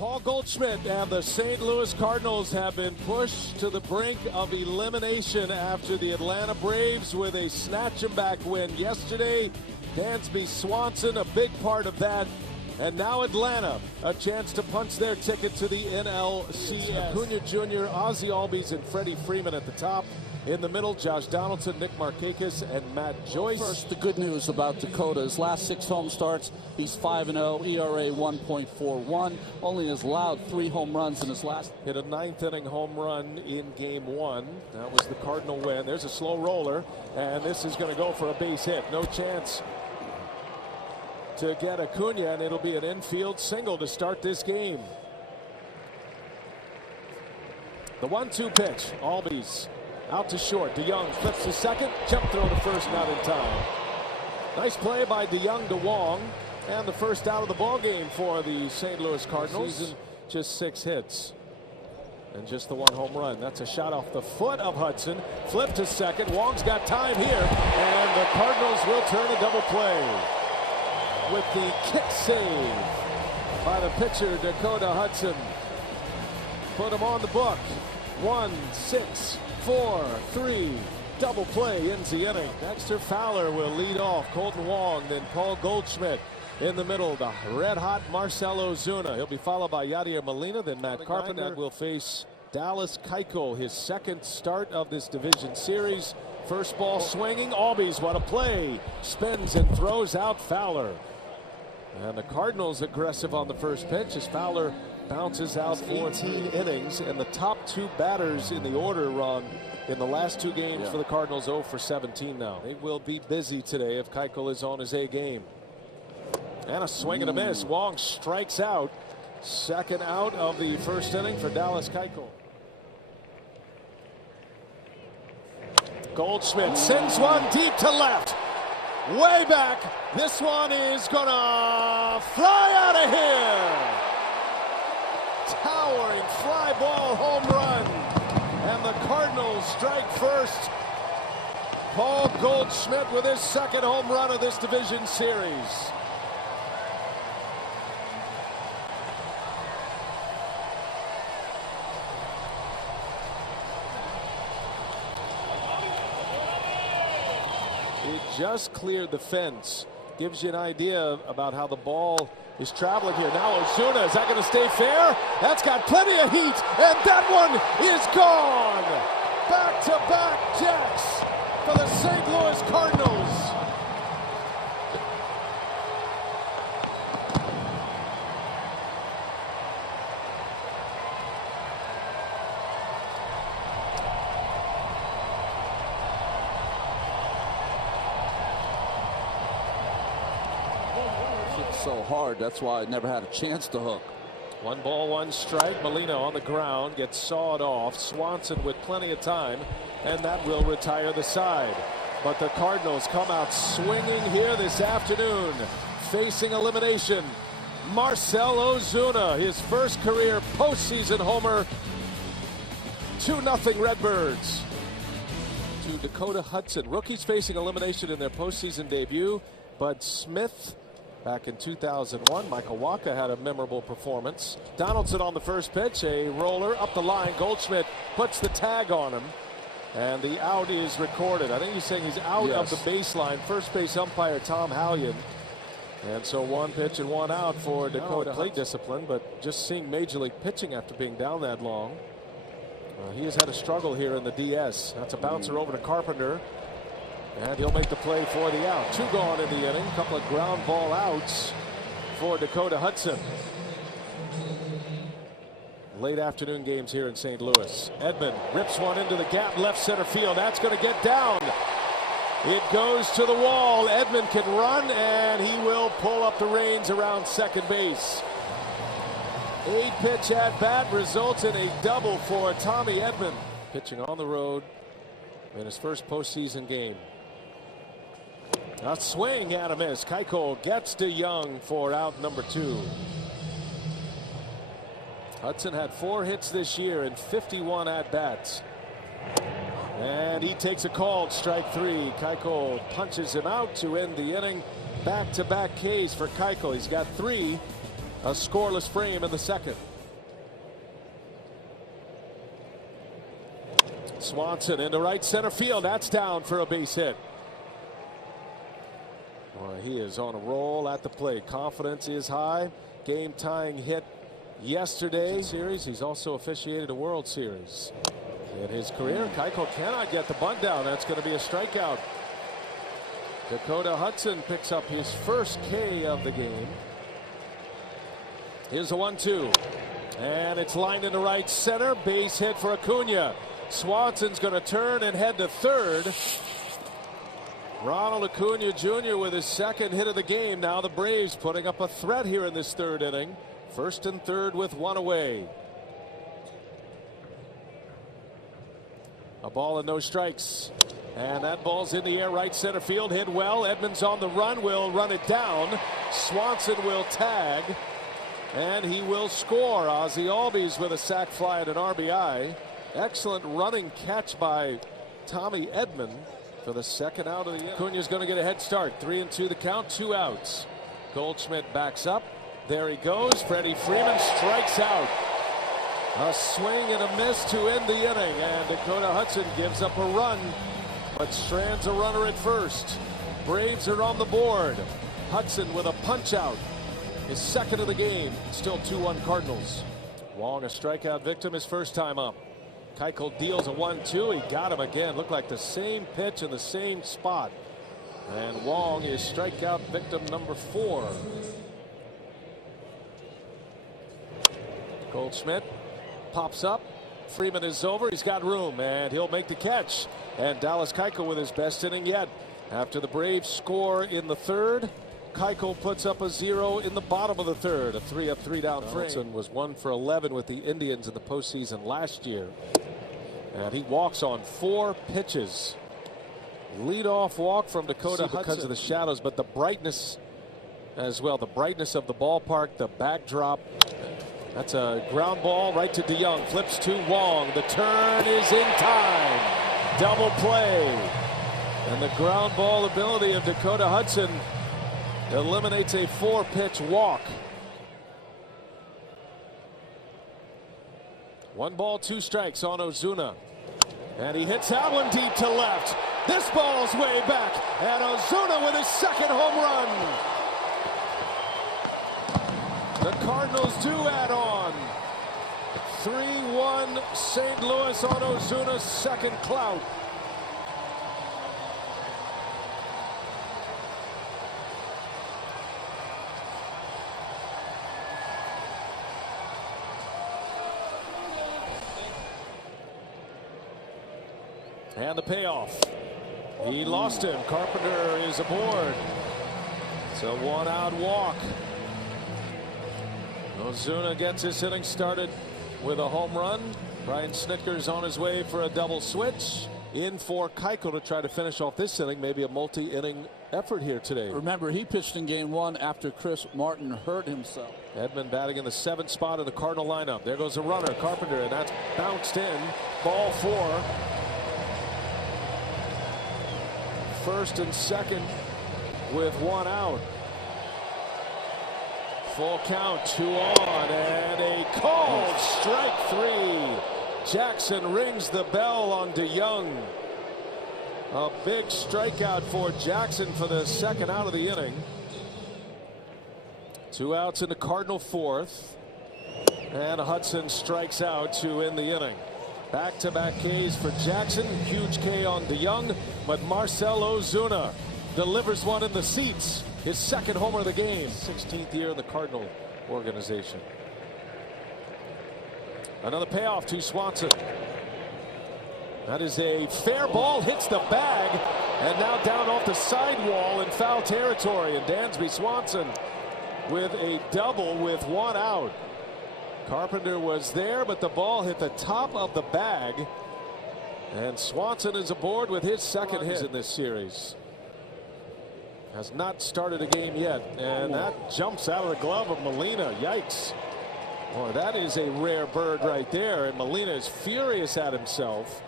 Paul Goldschmidt and the St. Louis Cardinals have been pushed to the brink of elimination after the Atlanta Braves with a snatch-and-back win yesterday. Dansby Swanson, a big part of that. And now Atlanta, a chance to punch their ticket to the NLCS. Acuna Jr., Ozzy Albies, and Freddie Freeman at the top. In the middle, Josh Donaldson, Nick Markakis, and Matt Joyce. First, the good news about Dakota. His last 6 home starts, he's 5-0, ERA 1.41. Only has allowed 3 home runs in his last. Hit a 9th-inning home run in Game 1. That was the Cardinal win. There's a slow roller, and this is going to go for a base hit. No chance to get Acuna, and it'll be an infield single to start this game. The 1-2 pitch, Albies. Out to short. DeYoung flips to second. Jump throw to first, not in time. Nice play by DeYoung to Wong. And the first out of the ball game for the St. Louis Cardinals. Season, just 6 hits. And just the 1 home run. That's a shot off the foot of Hudson. Flip to second. Wong's got time here. And the Cardinals will turn a double play. With the kick save by the pitcher, Dakota Hudson. Put him on the book. 1, 6, 4, 3, double play ends the inning. Dexter Fowler will lead off. Colton Wong, then Paul Goldschmidt in the middle. The red-hot Marcell Ozuna. He'll be followed by Yadier Molina, then Matt Carpenter will face Dallas Keuchel, his 2nd start of this division series. First ball swinging. Albies, what a play. Spins and throws out Fowler. And the Cardinals aggressive on the first pitch as Fowler bounces out 14 innings, and the top 2 batters in the order run in the last 2 games for the Cardinals 0 for 17 now. They will be busy today if Keuchel is on his A game. And a swing and a miss. Wong strikes out. 2nd out of the 1st inning for Dallas Keuchel. Goldschmidt sends one deep to left. Way back. This one is gonna fly out of here. Towering fly ball home run, and the Cardinals strike first. Paul Goldschmidt with his 2nd home run of this division series. He just cleared the fence. Gives you an idea about how the ball is traveling here. Now Ozuna, is that going to stay fair? That's got plenty of heat, and that one is gone. Back-to-back jacks for the St. Louis Cardinals. So hard, that's why I never had a chance to hook. 1 ball, 1 strike. Molina on the ground gets sawed off. Swanson with plenty of time, and that will retire the side. But the Cardinals come out swinging here this afternoon, facing elimination. Marcell Ozuna, his first career postseason homer. 2-0 Redbirds. To Dakota Hudson. Rookies facing elimination in their postseason debut. Bud Smith back in 2001. Michael Wacha had a memorable performance. Donaldson on the first pitch, a roller up the line. Goldschmidt puts the tag on him, and the out is recorded. I think he's saying he's out of the baseline. First base umpire Tom Hallion. And so 1 pitch and 1 out for Dakota. Plate discipline, but just seeing Major League pitching after being down that long. He has had a struggle here in the DS. That's a bouncer over to Carpenter. And he'll make the play for the out. 2 gone in the inning. A couple of ground ball outs for Dakota Hudson. Late afternoon games here in St. Louis. Edman rips one into the gap left center field. That's going to get down. It goes to the wall. Edman can run, and he will pull up the reins around second base. 8-pitch at bat results in a double for Tommy Edman. Pitching on the road in his first postseason game. A swing and a miss. Keuchel gets DeYoung for out number 2. Hudson had 4 hits this year in 51 at-bats. And he takes a called strike 3. Keuchel punches him out to end the inning. Back-to-back Ks for Keuchel. He's got 3 A scoreless frame in the second. Swanson into right center field. That's down for a base hit. Boy, he is on a roll at the plate. Confidence is high. Game tying hit yesterday series. He's also officiated a World Series in his career. Keuchel cannot get the bunt down. That's going to be a strikeout. Dakota Hudson picks up his first K of the game. Here's a 1-2. And it's lined into right center. Base hit for Acuna. Swanson's going to turn and head to third. Ronald Acuna Jr. with his second hit of the game. Now the Braves putting up a threat here in this third inning. First and third with one away. A ball and no strikes. And that ball's in the air, right center field, hit well. Edmonds on the run, will run it down. Swanson will tag, and he will score. Ozzy Albies with a sac fly and an RBI. Excellent running catch by Tommy Edman for the second out of the inning. Acuna's going to get a head start. 3-2 the count, 2 outs. Goldschmidt backs up. There he goes. Freddie Freeman strikes out. A swing and a miss to end the inning, and Dakota Hudson gives up a run, but strands a runner at first. Braves are on the board. Hudson with a punch out, his second of the game. Still 2-1 Cardinals. Wong a strikeout victim his first time up. Keuchel deals a 1-2. He got him again. Looked like the same pitch in the same spot. And Wong is strikeout victim number 4. Goldschmidt pops up. Freeman is over. He's got room, and he'll make the catch. And Dallas Keuchel with his best inning yet. After the Braves score in the third, Keuchel puts up a 0 in the bottom of the third. A 3-up, 3-down frame. Johnson was 1 for 11 with the Indians in the postseason last year. And he walks on 4 pitches. Leadoff walk from Dakota Hudson because of the shadows, but the brightness as well. The brightness of the ballpark, the backdrop. That's a ground ball right to DeYoung. Flips to Wong. The turn is in time. Double play. And the ground ball ability of Dakota Hudson eliminates a 4-pitch walk. 1 ball, 2 strikes on Ozuna. And he hits that one deep to left. This ball's way back. And Ozuna with his second home run. The Cardinals do add on. 3-1 St. Louis on Ozuna's second clout. And the payoff. He lost him. Carpenter is aboard. It's a 1-out walk. Ozuna gets his inning started with a home run. Brian Snitker's on his way for a double switch. In for Keuchel to try to finish off this inning. Maybe a multi-inning effort here today. Remember, he pitched in game 1 after Chris Martin hurt himself. Edman batting in the 7th spot in the Cardinal lineup. There goes a runner, Carpenter, and that's bounced in. Ball 4. First and second with 1 out. Full count, 2 on, and a called strike 3. Jackson rings the bell on DeYoung. A big strikeout for Jackson for the second out of the inning. 2 outs in the Cardinal 4th. And Hudson strikes out to end the inning. Back-to-back Ks for Jackson. Huge K on DeYoung. But Marcell Ozuna delivers one in the seats. His second homer of the game. 16th year in the Cardinal organization. Another payoff to Swanson. That is a fair ball. Hits the bag. And now down off the sidewall in foul territory. And Dansby Swanson with a double with 1 out. Carpenter was there, but the ball hit the top of the bag. And Swanson is aboard with his second hit in this series. Has not started a game yet. And that jumps out of the glove of Molina. Yikes. Boy, that is a rare bird right there. And Molina is furious at himself.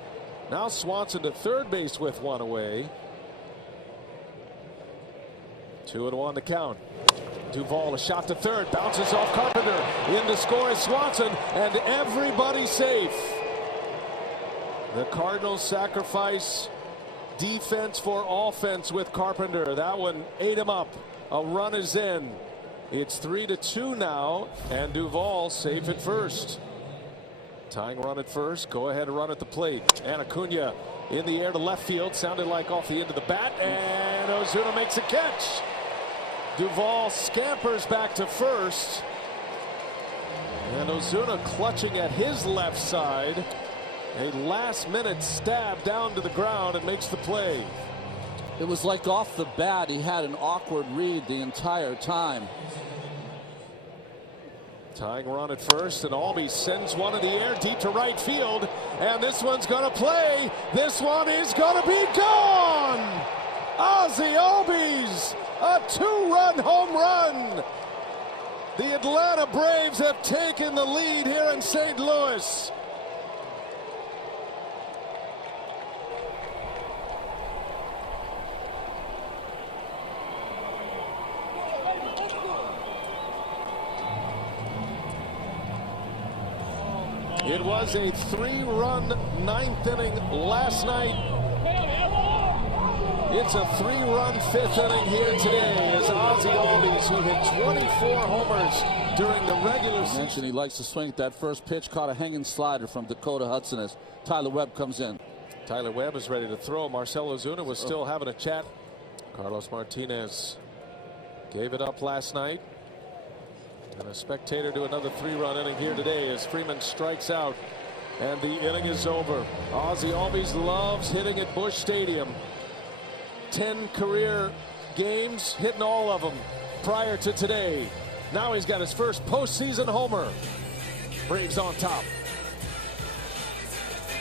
Now Swanson to third base with 1 away. 2-1 to count. Duvall, a shot to third, bounces off Carpenter. In to score is Swanson, and everybody safe. The Cardinals sacrifice defense for offense with Carpenter. That one ate him up. A run is in. It's 3-2 now, and Duvall safe at first. Tying run at first. Go ahead and run at the plate. And Acuna in the air to left field. Sounded like off the end of the bat, and Ozuna makes a catch. Duvall scampers back to first, and Ozuna clutching at his left side. A last-minute stab down to the ground and makes the play. It was like off the bat, he had an awkward read the entire time. Tying run at first, and Albies sends one in the air deep to right field, and this one's going to play. This one is going to be gone. Ozzy Albies, a two-run home run. The Atlanta Braves have taken the lead here in St. Louis. It was a three-run ninth inning last night. It's a three-run fifth inning here today as Ozzy Albies, who hit 24 homers during the regular season. Mentioned he likes to swing at that first pitch. Caught a hanging slider from Dakota Hudson as Tyler Webb comes in. Tyler Webb is ready to throw. Marcell Ozuna was still having a chat. Carlos Martinez gave it up last night. And a spectator to another three-run inning here today as Freeman strikes out, and the inning is over. Ozzy Albies loves hitting at Busch Stadium. 10 career games, hitting all of them prior to today. Now he's got his first postseason homer. Braves on top.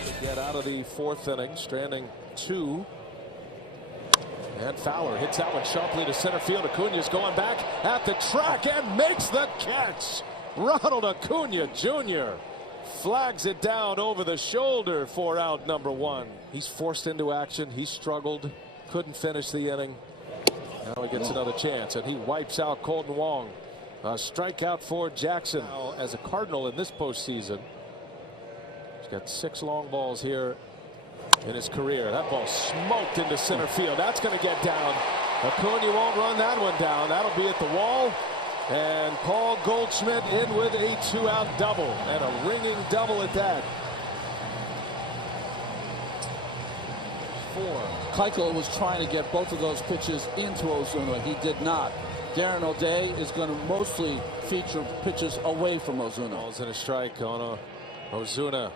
To get out of the fourth inning, stranding 2. And Fowler hits that one sharply to center field. Acuna's going back at the track and makes the catch. Ronald Acuna Jr. flags it down over the shoulder for out number 1. He's forced into action. He struggled, couldn't finish the inning. Now he gets another chance, and he wipes out Colton Wong. A strikeout for Jackson. Now, as a Cardinal in this postseason, he's got 6 long balls here in his career. That ball smoked into center field. That's going to get down. Acuna won't run that one down. That'll be at the wall. And Paul Goldschmidt in with a 2-out double, and a ringing double at that. 4. Keuchel was trying to get both of those pitches into Ozuna. He did not. Darren O'Day is going to mostly feature pitches away from Ozuna. Balls in a strike on Ozuna.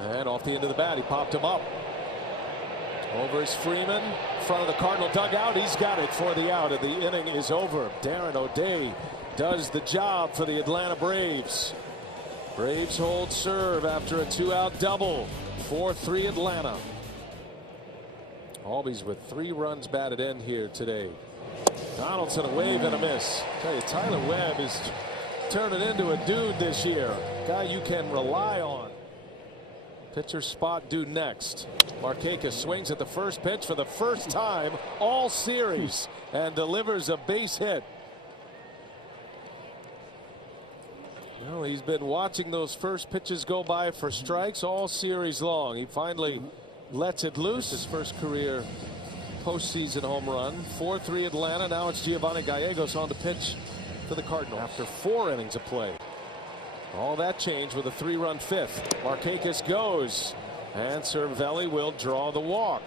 And off the end of the bat, he popped him up. Over is Freeman, in front of the Cardinal dugout. He's got it for the out, and the inning is over. Darren O'Day does the job for the Atlanta Braves. Braves hold serve after a 2-out double. 4-3 Atlanta. Albies with 3 runs batted in here today. Donaldson a wave and a miss. Tell you, Tyler Webb is turning into a dude this year. Guy you can rely on. Pitcher spot due next. Markakis swings at the first pitch for the first time all series and delivers a base hit. Well, he's been watching those first pitches go by for strikes all series long. He finally lets it loose. His first career postseason home run. 4-3 Atlanta. Now it's Giovanni Gallegos on the pitch for the Cardinals after 4 innings of play. All that changed with a 3-run fifth. Markakis goes, and Cervelli will draw the walk.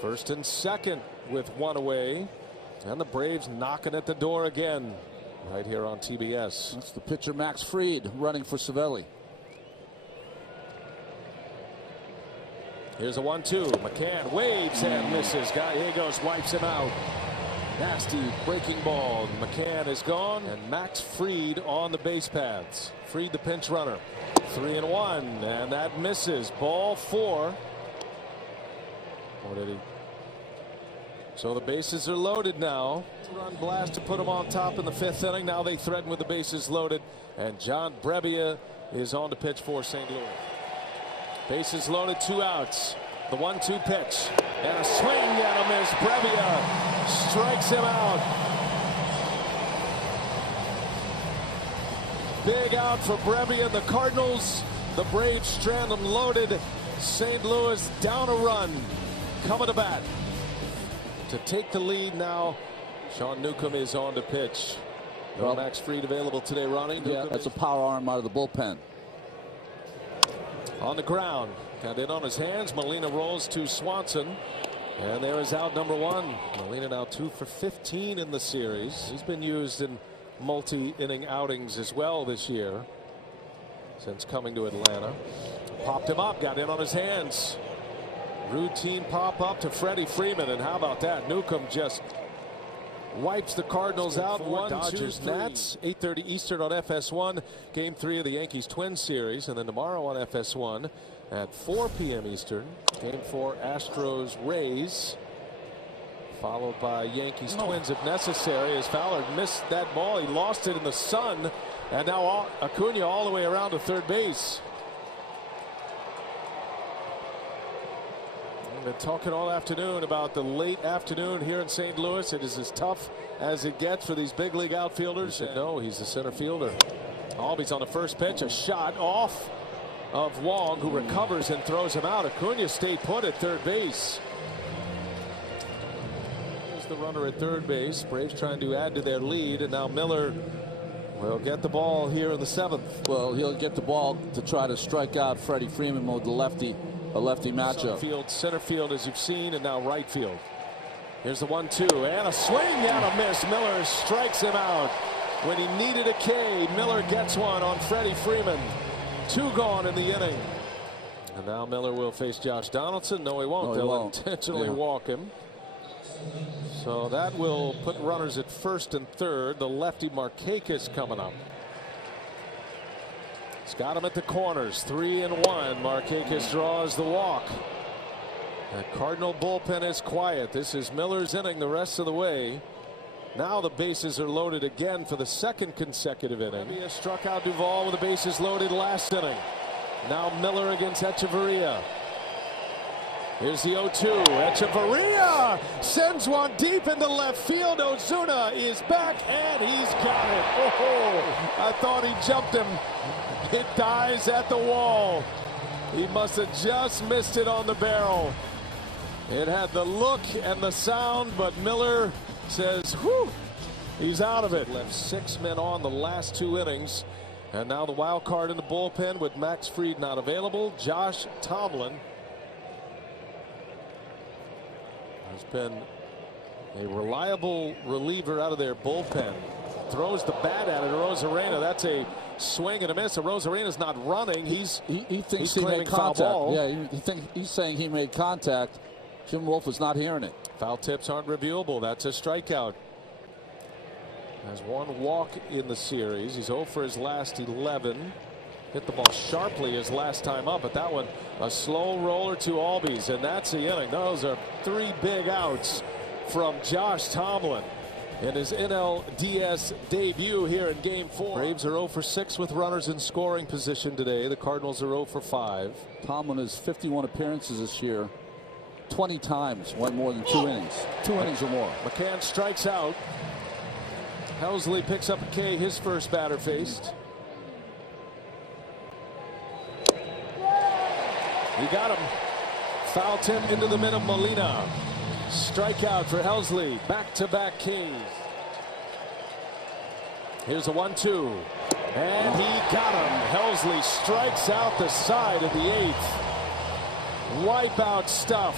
First and second with 1 away, and the Braves knocking at the door again right here on TBS. That's the pitcher Max Fried running for Cervelli. Here's a 1-2. McCann waves and misses. Gallegos wipes him out. Nasty breaking ball. McCann is gone, and Max Fried on the base paths. Fried the pinch runner. 3-1, and that misses. Ball 4. Or did he? So the bases are loaded now. Run blast to put him on top in the 5th inning. Now they threaten with the bases loaded, and John Brebbia is on to pitch for St. Louis. Bases loaded, 2 outs. The 1-2 pitch, and a swing and a miss. Brebbia strikes him out. Big out for Brevy and the Cardinals. The Braves strand them loaded. St. Louis down a run. Coming to bat to take the lead now. Sean Newcomb is on to pitch. No Max Fried available today, Ronnie. Yeah, that's a power arm out of the bullpen. On the ground. Got it on his hands. Molina rolls to Swanson. And there is out number one. Molina now 2 for 15 in the series. He's been used in multi-inning outings as well this year since coming to Atlanta. Popped him up. Got in on his hands. Routine pop up to Freddie Freeman. And how about that? Newcomb just wipes the Cardinals out. Dodgers Nats 8:30 Eastern on FS1. Game 3 of the Yankees Twins series, and then tomorrow on FS1 at 4 p.m. Eastern. Game 4 Astros Rays, followed by Yankees Twins if necessary. As Fowler missed that ball, he lost it in the sun, and now Acuna all the way around to third base. We've been talking all afternoon about the late afternoon here in St. Louis. It is as tough as it gets for these big league outfielders. And no, he's the center fielder. Albies on the first pitch, a shot off of Wong, who recovers and throws him out. Acuna stayed put at third base. There's the runner at third base. Braves trying to add to their lead, and now Miller will get the ball here in the 7th. Well, he'll get the ball to try to strike out Freddie Freeman with the lefty. A lefty matchup. Center field, as you've seen, and now right field. Here's the 1-2 and a swing and a miss. Miller strikes him out when he needed a K. Miller gets one on Freddie Freeman. 2 gone in the inning. And now Miller will face Josh Donaldson. No, he won't. They'll intentionally walk him. So that will put runners at first and third. The lefty Markakis coming up. He's got him at the corners. 3-1. Markakis draws the walk. The Cardinal bullpen is quiet. This is Miller's inning the rest of the way. Now the bases are loaded again for the second consecutive inning. He struck out Duvall with the bases loaded last inning. Now Miller against Echeverria. Here's the 0-2. Echeverria sends one deep into left field. Ozuna is back and he's got it. Oh, I thought he jumped him. It dies at the wall. He must have just missed it on the barrel. It had the look and the sound, but Miller says, whew, he's out of it. Left 6 men on the last 2 innings. And now the wild card in the bullpen with Max Fried not available. Josh Tomlin has been a reliable reliever out of their bullpen. Throws the bat at it. Rosarena. That's a swing and a miss. Rosarena's not running. He thinks he made contact. Yeah, he's saying he made contact. Jim Wolf is not hearing it. Foul tips aren't reviewable. That's a strikeout. Has 1 walk in the series. He's 0 for his last 11. Hit the ball sharply his last time up, but that one a slow roller to Albies, and that's the inning. Those are 3 big outs from Josh Tomlin in his NLDS debut here in Game 4. Braves are 0 for 6 with runners in scoring position today. The Cardinals are 0 for 5. Tomlin has 51 appearances this year. 20 times went more than 2 innings. 2 innings or more. McCann strikes out. Helsley picks up a K, his first batter faced. He got him. Foul tip into the mid of Molina. Strikeout for Helsley. Back-to-back Ks. Here's a 1-2. And he got him. Helsley strikes out the side of the 8th. Wipeout stuff.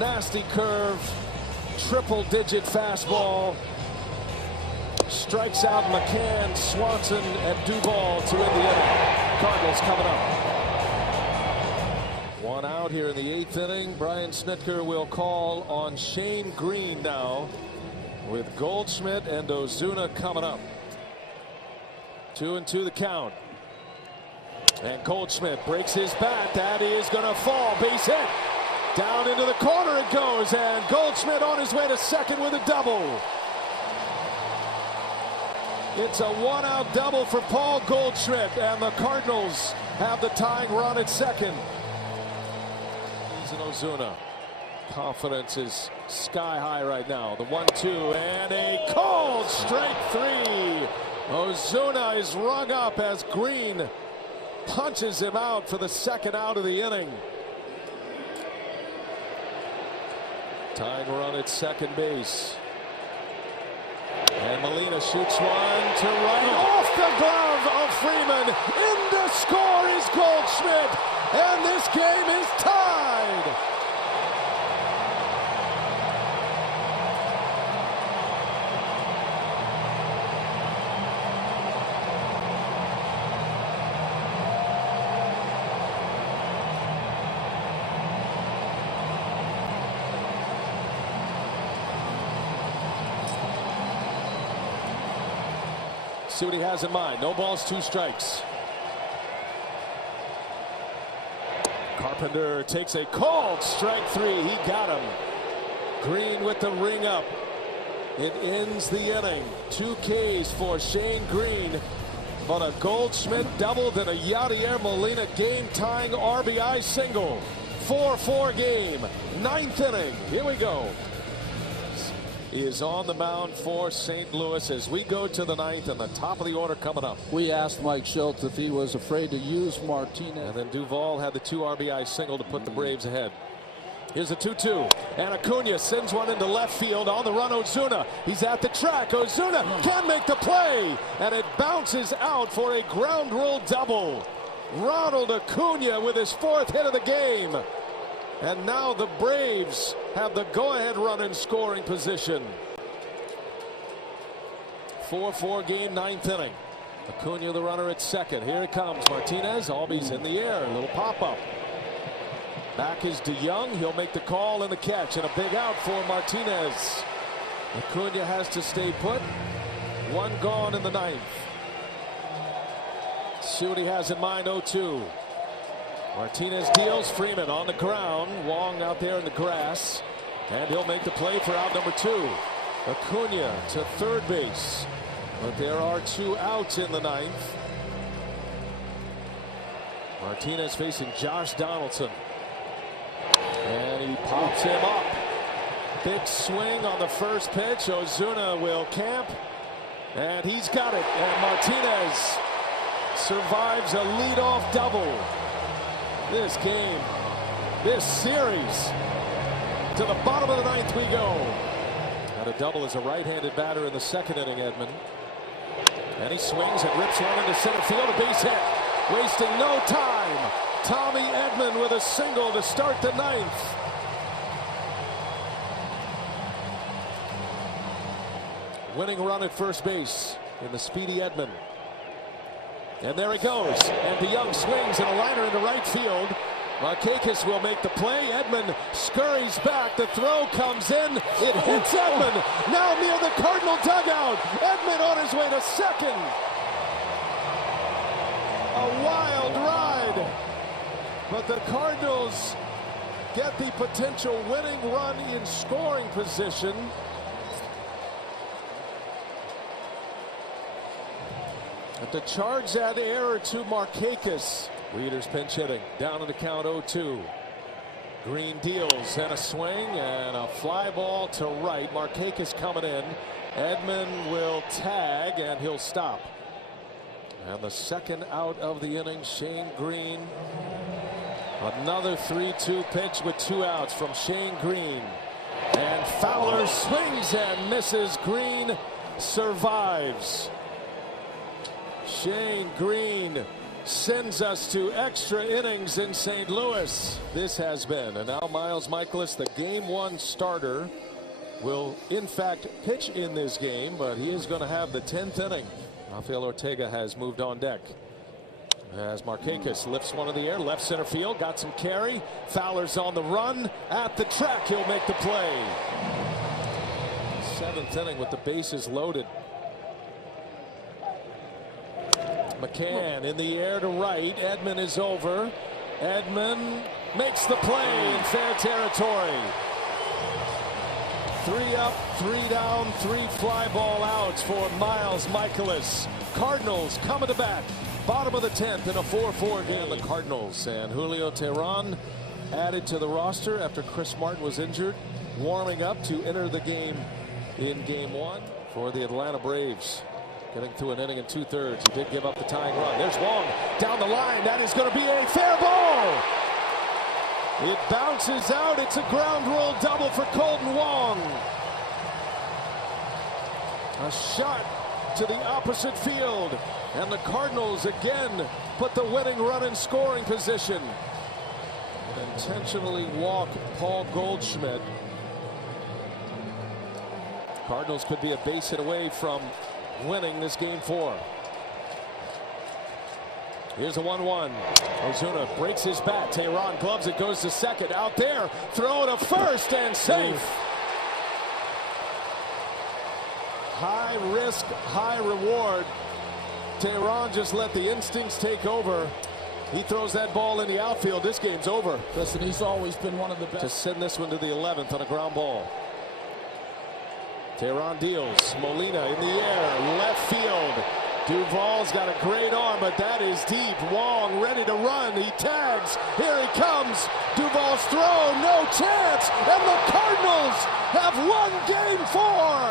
Nasty curve. Triple-digit fastball. Strikes out McCann, Swanson, and Duvall to end the inning. Cardinals coming up. 1 out here in the 8th inning. Brian Snitker will call on Shane Green now with Goldschmidt and Ozuna coming up. 2-2 the count. And Goldschmidt breaks his bat. That is going to fall. Base hit. Down into the corner it goes. And Goldschmidt on his way to second with a double. It's a 1-out double for Paul Goldschmidt, and the Cardinals have the tying run at second. He's an Ozuna. Confidence is sky high right now. The 1-2 and a called strike 3. Ozuna is rung up as Green punches him out for the second out of the inning. Tying run at second base. And Molina shoots one to right. Off the glove of Freeman. In to score is Goldschmidt. And this game is tied. See what he has in mind. No balls, 2 strikes. Carpenter takes a called strike 3. He got him. Green with the ring up. It ends the inning. 2 Ks for Shane Green. But a Goldschmidt double, then a Yadier Molina game-tying RBI single. 4-4 game. 9th inning. Here we go. Is on the mound for St. Louis as we go to the 9th, and the top of the order coming up. We asked Mike Schultz if he was afraid to use Martinez. And then Duvall had the 2 RBI single to put the Braves ahead. Here's a 2-2, and Acuna sends one into left field. On the run, Ozuna. He's at the track. Ozuna can make the play, and it bounces out for a ground rule double. Ronald Acuna with his 4th hit of the game. And now the Braves have the go-ahead run in scoring position. 4-4 game, 9th inning. Acuna the runner at second. Here it comes. Martinez, Albies in the air. A little pop-up. Back is DeYoung. He'll make the call and the catch. And a big out for Martinez. Acuna has to stay put. 1 gone in the 9th. See what he has in mind. 0-2. Martinez deals. Freeman on the ground. Wong out there in the grass. And he'll make the play for out number 2. Acuna to third base. But there are 2 outs in the 9th. Martinez facing Josh Donaldson. And he pops him up. Big swing on the first pitch. Ozuna will camp. And he's got it. And Martinez survives a leadoff double. This game, this series, to the bottom of the 9th we go. And a double as a right-handed batter in the 2nd inning, Edman. And he swings and rips one into center field, a base hit. Wasting no time. Tommy Edman with a single to start the 9th. Winning run at first base in the speedy Edman. And there he goes. And DeYoung swings and a liner into right field. Markakis will make the play. Edman scurries back. The throw comes in. It hits Edman. Now near the Cardinal dugout. Edman on his way to second. A wild ride. But the Cardinals get the potential winning run in scoring position. But the charge that error to Markakis. Weeders pinch hitting. Down in the count 0-2. Green deals and a swing and a fly ball to right. Markakis coming in. Edman will tag and he'll stop. And the second out of the inning, Shane Green. Another 3-2 pitch with 2 outs from Shane Green. And Fowler swings and misses. Green survives. Shane Green sends us to extra innings in St. Louis. This has been. And now Miles Michaelis, the game 1 starter, will in fact pitch in this game, but he is going to have the 10th inning. Rafael Ortega has moved on deck. As Markakis lifts one in the air, left center field, got some carry. Fowler's on the run. At the track, he'll make the play. 7th inning with the bases loaded. McCann in the air to right. Edman is over. Edman makes the play in fair territory. 3 up, 3 down, 3 fly ball outs for Miles Michaelis. Cardinals coming to bat. Bottom of the 10th in a 4-4 game. The Cardinals and Julio Teheran added to the roster after Chris Martin was injured. warming up to enter the game in game one for the Atlanta Braves. Getting through an inning and 2/3. He did give up the tying run. There's Wong down the line. That is going to be a fair ball. It bounces out. It's a ground rule double for Colton Wong. A shot to the opposite field. And the Cardinals again put the winning run in scoring position. And intentionally walk Paul Goldschmidt. Cardinals could be a base hit away from winning this game 4. Here's a 1-1. Ozuna breaks his bat. Tehran gloves it, goes to second. Out there, throw to first and safe. High risk, high reward. Tehran just let the instincts take over. He throws that ball in the outfield. This game's over. Listen, he's always been one of the best. To send this one to the 11th on a ground ball. Tehran deals. Molina in the air, left field. Duvall's got a great arm, but that is deep. Wong ready to run. He tags. Here he comes. Duvall's throw, no chance. And the Cardinals have won game 4.